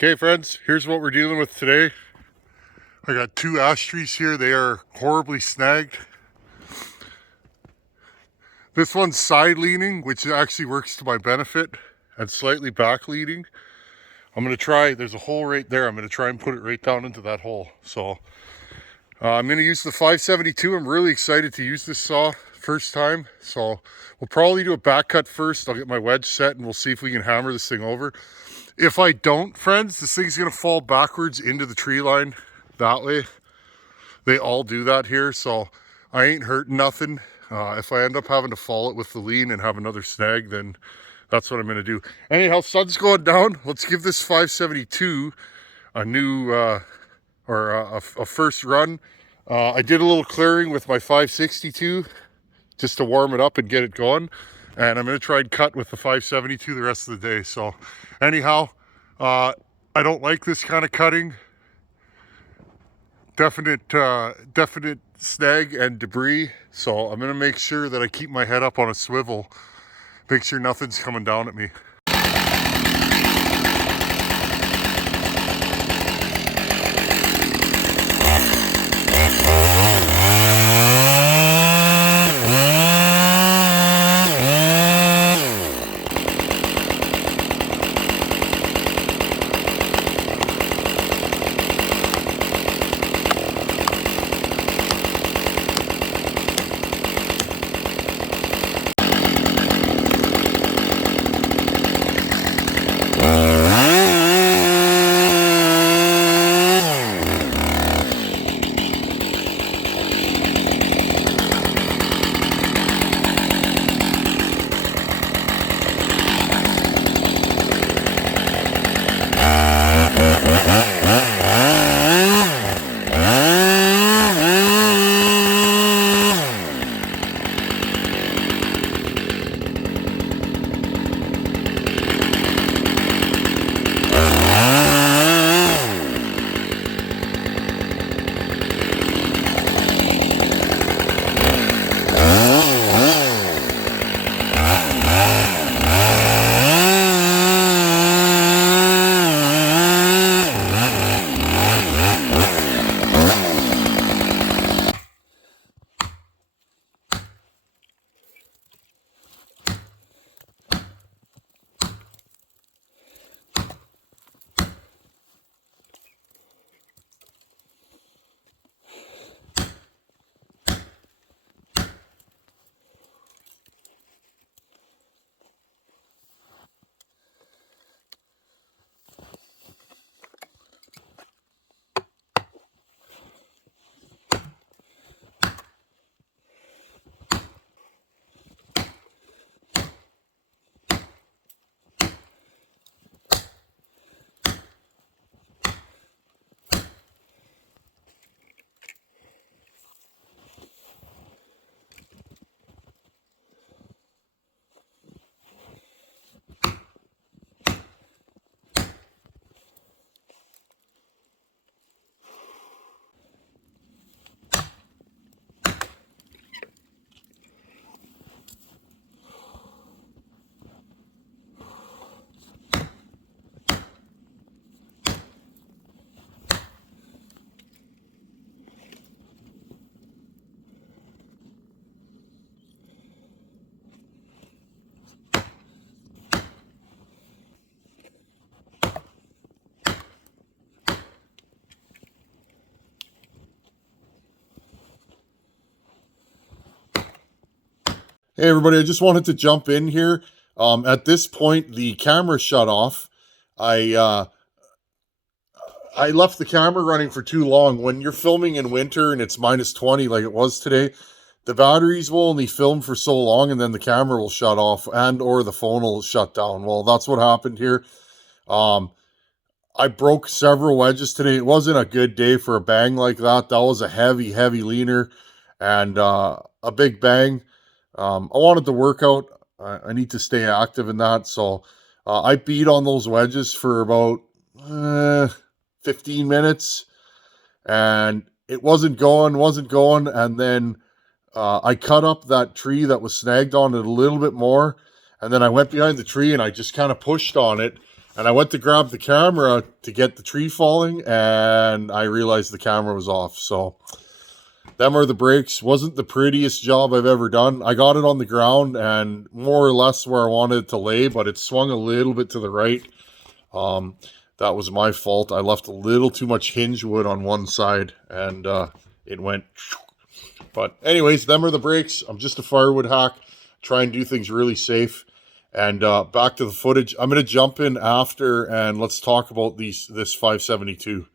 Okay, friends, here's what we're dealing with today. I got two ash trees here. They are horribly snagged. This one's side leaning, which actually works to my benefit, and slightly back leaning. I'm going to try, there's a hole right there. I'm going to try and put it right down into that hole. So I'm going to use the 572. I'm really excited to use this saw first time. So we'll probably do a back cut first. I'll get my wedge set and we'll see if we can hammer this thing over. If I don't, friends, this thing's going to fall backwards into the tree line that way. They all do that here, so I ain't hurting nothing. If I end up having to fall it with the lean and have another snag, then that's what I'm going to do. Anyhow, sun's going down. Let's give this 572 a new, a first run. I did a little clearing with my 562 just to warm it up and get it going. And I'm going to try and cut with the 572 the rest of the day. So anyhow, I don't like this kind of cutting. Definite snag and debris. So I'm going to make sure that I keep my head up on a swivel. Make sure nothing's coming down at me. Hey everybody, I just wanted to jump in here. At this point, the camera shut off. I left the camera running for too long. When you're filming in winter and it's minus 20 like it was today, the batteries will only film for so long and then the camera will shut off and or the phone will shut down. Well, that's what happened here. I broke several wedges today. It wasn't a good day for a bang like that. That was a heavy leaner and a big bang. I wanted to work out. I need to stay active in that. So I beat on those wedges for about 15 minutes and it wasn't going. And then I cut up that tree that was snagged on it a little bit more. And then I went behind the tree and I just kind of pushed on it. And I went to grab the camera to get the tree falling, and I realized the camera was off. So them are the brakes. Wasn't the prettiest job I've ever done. I got it on the ground and more or less where I wanted it to lay, but it swung a little bit to the right. That was my fault. I left a little too much hinge wood on one side, and it went. But anyways, them are the brakes. I'm just a firewood hack. Try and do things really safe. And back to the footage. I'm going to jump in after and let's talk about this 572.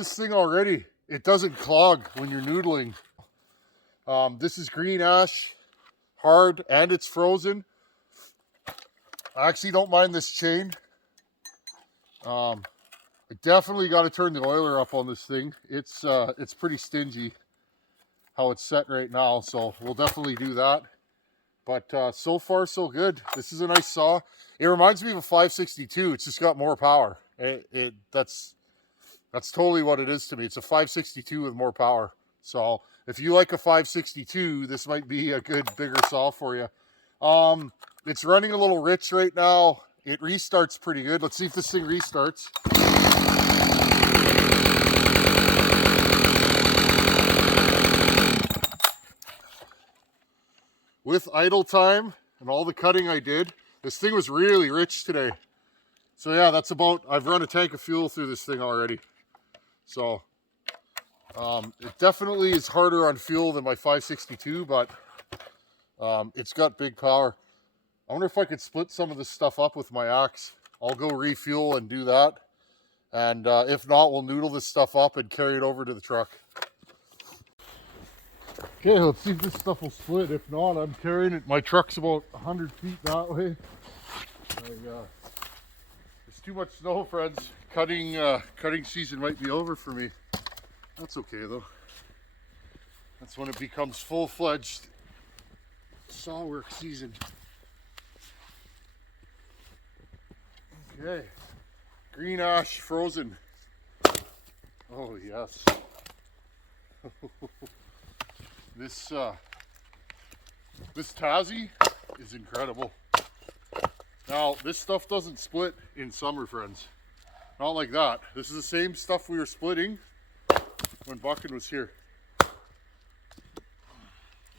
this thing already. It doesn't clog when you're noodling. This is green ash, hard, and it's frozen. I actually don't mind this chain. I definitely got to turn the oiler up on this thing. It's pretty stingy how it's set right now, so we'll definitely do that. But so far so good. This is a nice saw. It reminds me of a 562. It's just got more power. That's totally what it is to me. It's a 562 with more power. So if you like a 562, this might be a good bigger saw for you. It's running a little rich right now. It restarts pretty good. Let's see if this thing restarts. With idle time and all the cutting I did, this thing was really rich today. So yeah, that's about, I've run a tank of fuel through this thing already. So it definitely is harder on fuel than my 562, but it's got big power. I wonder if I could split some of this stuff up with my axe. I'll go refuel and do that. And if not, we'll noodle this stuff up and carry it over to the truck. Okay, let's see if this stuff will split. If not, I'm carrying it. My truck's about 100 feet that way. There's too much snow, friends. Cutting season might be over for me. That's okay though. That's when it becomes full-fledged saw work season. Okay, green ash frozen. Oh yes. This Tassie is incredible. Now, this stuff doesn't split in summer, friends. Not like that. This is the same stuff we were splitting when Buckin was here. I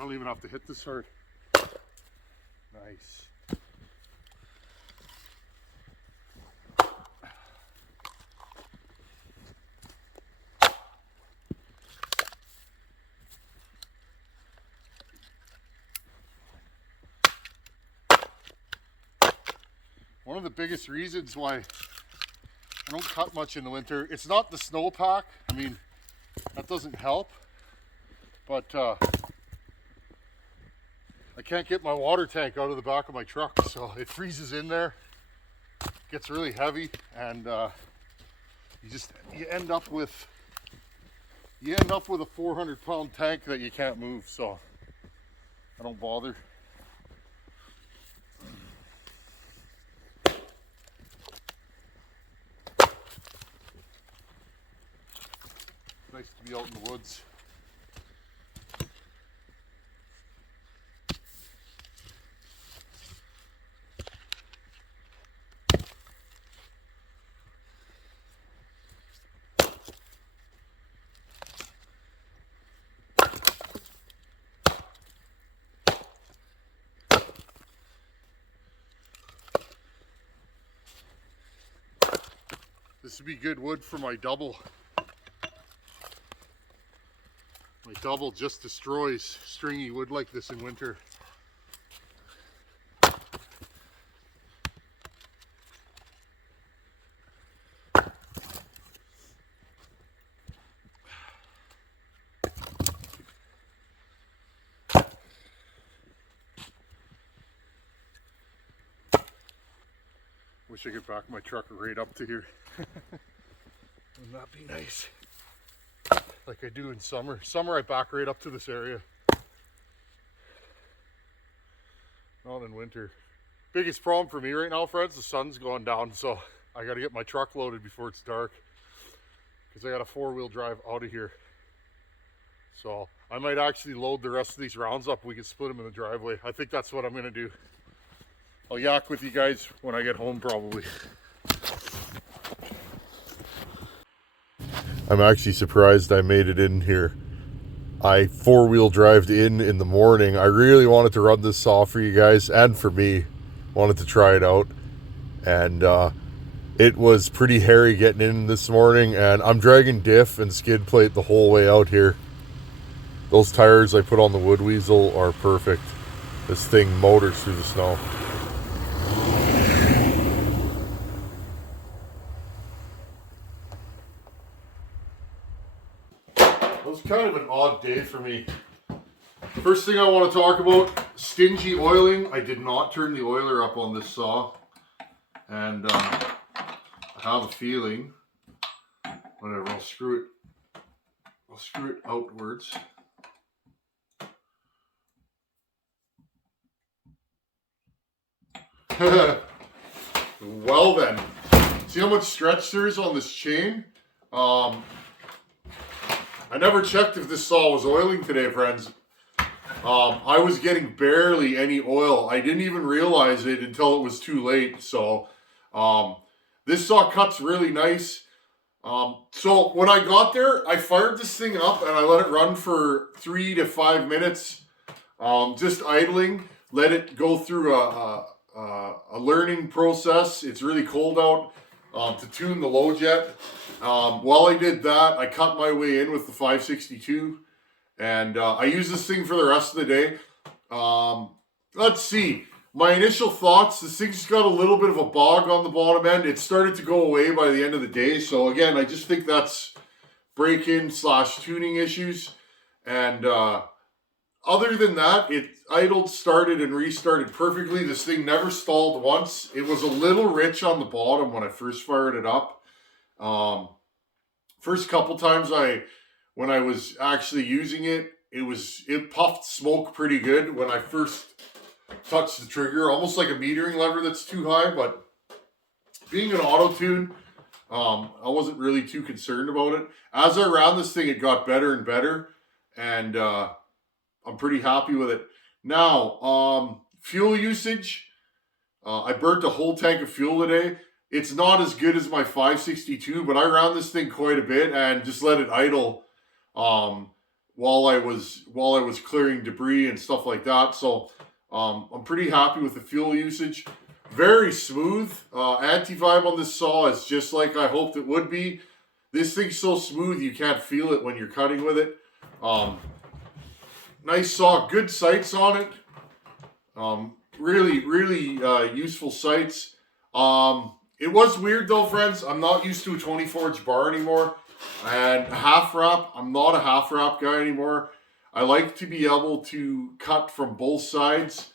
don't even have to hit this hard. Nice. One of the biggest reasons why I don't cut much in the winter, it's not the snowpack. I mean, that doesn't help, but I can't get my water tank out of the back of my truck, so it freezes in there, gets really heavy, and you end up with a 400-pound tank that you can't move. So I don't bother. Nice to be out in the woods. This would be good wood for my double. My double just destroys stringy wood like this in winter. Wish I could back my truck right up to here. Wouldn't that be nice? Like I do in summer. Summer I back right up to this area. Not in winter. Biggest problem for me right now, friends, the sun's going down, so I gotta get my truck loaded before it's dark, because I got a 4-wheel drive out of here. So I might actually load the rest of these rounds up. We can split them in the driveway. I think that's what I'm gonna do. I'll yak with you guys when I get home probably. I'm actually surprised I made it in here. I 4-wheel drived in the morning. I really wanted to run this saw for you guys and for me. Wanted to try it out. And it was pretty hairy getting in this morning, and I'm dragging diff and skid plate the whole way out here. Those tires I put on the Wood Weasel are perfect. This thing motors through the snow. was kind of an odd day for me. First thing I want to talk about, stingy oiling. I did not turn the oiler up on this saw. And I have a feeling, whatever, I'll screw it outwards. Well then, see how much stretch there is on this chain? I never checked if this saw was oiling today, friends. I was getting barely any oil. I didn't even realize it until it was too late. So this saw cuts really nice. So when I got there, I fired this thing up and I let it run for 3 to 5 minutes, just idling. Let it go through a learning process. It's really cold out, to tune the low jet. While I did that, I cut my way in with the 562, and I used this thing for the rest of the day. Let's see. My initial thoughts, this thing's got a little bit of a bog on the bottom end. It started to go away by the end of the day. So again, I just think that's break-in / tuning issues. And other than that, it idled, started, and restarted perfectly. This thing never stalled once. It was a little rich on the bottom when I first fired it up. First couple times when I was actually using it, it puffed smoke pretty good when I first touched the trigger, almost like a metering lever that's too high. But being an auto tune, I wasn't really too concerned about it. As I ran this thing, it got better and better, and I'm pretty happy with it. Now, fuel usage. I burnt a whole tank of fuel today. It's not as good as my 562, but I ran this thing quite a bit and just let it idle while I was clearing debris and stuff like that. So I'm pretty happy with the fuel usage. Very smooth. Anti-vibe on this saw is just like I hoped it would be. This thing's so smooth you can't feel it when you're cutting with it. Nice saw, good sights on it. Really useful sights. It was weird though, friends. I'm not used to a 24-inch bar anymore. And a half wrap, I'm not a half wrap guy anymore. I like to be able to cut from both sides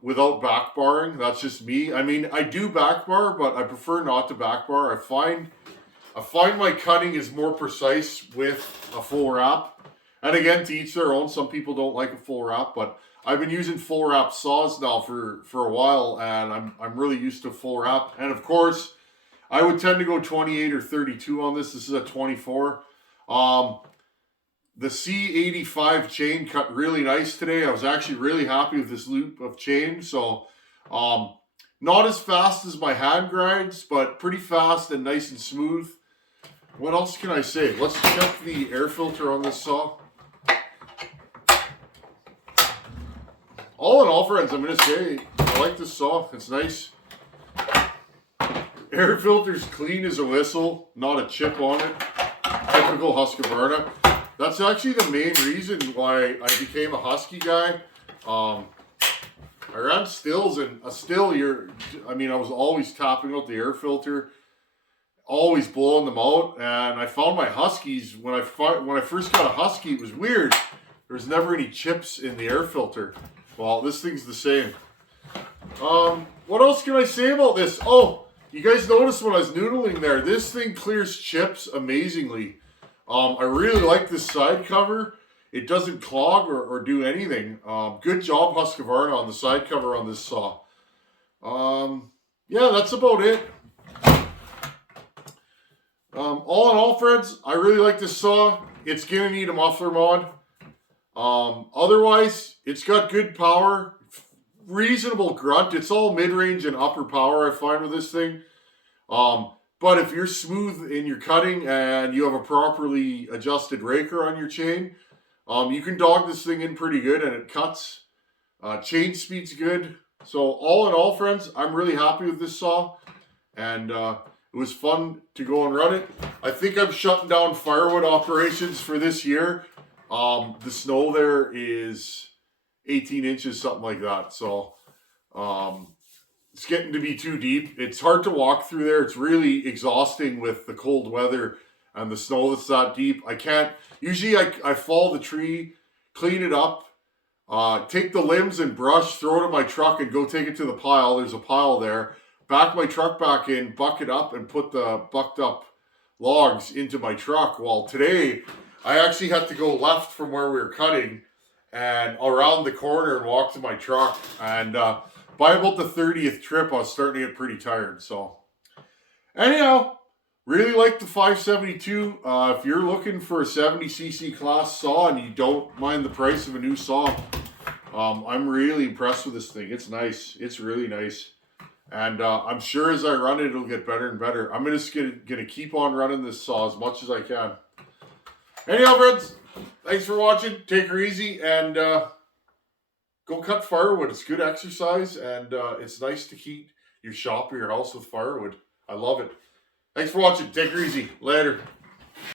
without back barring. That's just me. I mean, I do back bar, but I prefer not to back bar. I find my cutting is more precise with a full wrap. And again, to each their own. Some people don't like a full wrap, but I've been using full wrap saws now for a while, and I'm really used to full wrap. And of course, I would tend to go 28 or 32 on this. This is a 24. The C85 chain cut really nice today. I was actually really happy with this loop of chain. So not as fast as my hand grinds, but pretty fast and nice and smooth. What else can I say? Let's check the air filter on this saw. All in all, friends, I'm going to say I like this saw. It's nice. Air filter's clean as a whistle. Not a chip on it. Typical Husqvarna. That's actually the main reason why I became a Husky guy. I ran stills, and a still, I was always tapping out the air filter, always blowing them out. And I found my Huskies, when I first got a Husky, it was weird. There was never any chips in the air filter. Well, this thing's the same. What else can I say about this? Oh, you guys noticed when I was noodling there, this thing clears chips amazingly. I really like this side cover. It doesn't clog or do anything. Good job, Husqvarna, on the side cover on this saw. Yeah, that's about it. All in all, friends, I really like this saw. It's gonna need a muffler mod. Otherwise, it's got good power, reasonable grunt. It's all mid-range and upper power, I find, with this thing. But if you're smooth in your cutting and you have a properly adjusted raker on your chain, you can dog this thing in pretty good, and it cuts. Chain speed's good. So all in all, friends, I'm really happy with this saw, and it was fun to go and run it. I think I'm shutting down firewood operations for this year. The snow there is 18 inches, something like that. So it's getting to be too deep. It's hard to walk through there. It's really exhausting with the cold weather and the snow that's that deep. I can't, usually I fall the tree, clean it up, take the limbs and brush, throw it in my truck and go take it to the pile. There's a pile there. Back my truck back in, buck it up and put the bucked up logs into my truck. Well, today I actually had to go left from where we were cutting and around the corner and walk to my truck. And by about the 30th trip, I was starting to get pretty tired. So anyhow, really like the 572. If you're looking for a 70cc class saw and you don't mind the price of a new saw, I'm really impressed with this thing. It's nice. It's really nice. And I'm sure as I run it, it'll get better and better. I'm just gonna keep on running this saw as much as I can. Anyhow, friends, thanks for watching. Take her easy and go cut firewood. It's good exercise and it's nice to heat your shop or your house with firewood. I love it. Thanks for watching. Take her easy. Later.